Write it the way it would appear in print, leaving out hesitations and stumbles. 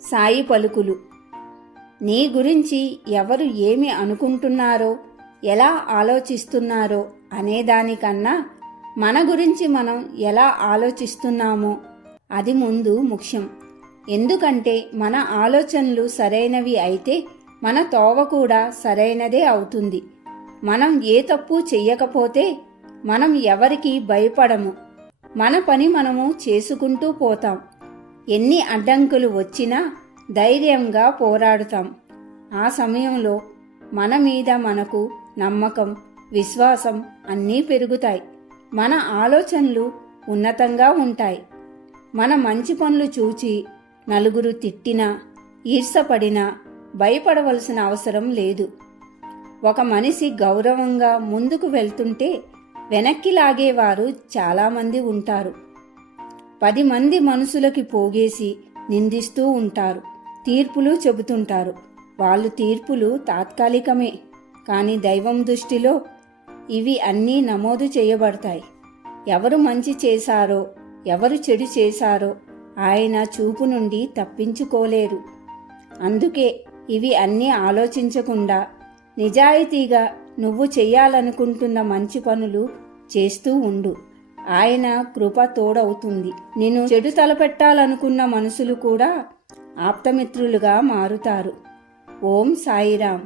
సాయి పలుకులు. నీ గురించి ఎవరు ఏమి అనుకుంటున్నారో, ఎలా ఆలోచిస్తున్నారో అనేదానికన్నా మన గురించి మనం ఎలా ఆలోచిస్తున్నామో అది ముందు ముఖ్యం. ఎందుకంటే మన ఆలోచనలు సరైనవి అయితే మన తోవ కూడా సరైనదే అవుతుంది. మనం ఏ తప్పు చెయ్యకపోతే మనం ఎవరికి భయపడము. మన పని మనము చేసుకుంటూ పోతాం. ఎన్ని అడ్డంకులు వచ్చినా ధైర్యంగా పోరాడుతాం. ఆ సమయంలో మన మీద మనకు నమ్మకం, విశ్వాసం అన్నీ పెరుగుతాయి. మన ఆలోచనలు ఉన్నతంగా ఉంటాయి. మన మంచి పనులు చూచి నలుగురు తిట్టినా, ఈర్షపడినా భయపడవలసిన అవసరం లేదు. ఒక మనిషి గౌరవంగా ముందుకు వెళ్తుంటే వెనక్కి లాగేవారు చాలామంది ఉంటారు. 10 మంది మనుషులకి పోగేసి నిందిస్తూ ఉంటారు, తీర్పులు చెబుతుంటారు. వాళ్ళు తీర్పులు తాత్కాలికమే, కానీ దైవం దృష్టిలో ఇవి అన్నీ నమోదు చేయబడతాయి. ఎవరు మంచి చేశారో, ఎవరు చెడు చేశారో ఆయన చూపు నుండి తప్పించుకోలేరు. అందుకే ఇవి అన్నీ ఆలోచించకుండా నిజాయితీగా నువ్వు చెయ్యాలనుకుంటున్న మంచి పనులు చేస్తూ ఉండు. ఆయన కృప తోడవుతుంది. నిన్ను చెడు తలపెట్టాలనుకున్న మనుషులు కూడా ఆప్తమిత్రులుగా మారుతారు. ఓం సాయిరాం.